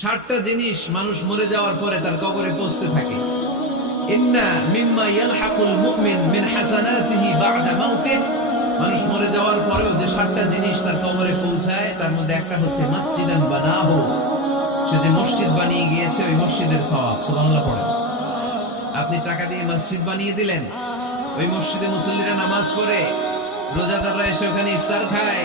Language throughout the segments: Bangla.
ষাটটা জিনিস মানুষ মরে যাওয়ার পরে তার কবরে পৌঁছতে থাকে। মিন মানুষ মরে যাওয়ার পরেও যে ষাটটা জিনিস তার কবরে পৌঁছায়, তার মধ্যে একটা হচ্ছে মসজিদান সে যে মসজিদ বানিয়ে গিয়েছে, ওই মসজিদের সওয়াব, সুবহানাল্লাহ পড়ে। আপনি টাকা দিয়ে মসজিদ বানিয়ে দিলেন, ওই মসজিদে মুসল্লিরা নামাজ পড়ে, রোজাদাররা এসে ওখানে ইফতার খায়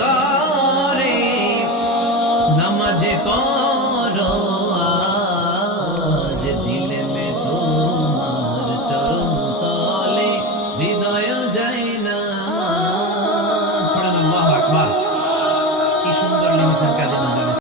ঘরে নামাজে পড়ো, আজ দিল মে তোমার চরণ তলে হৃদয় যায় না। আল্লাহু আকবার। কি সুন্দর লিখেছেন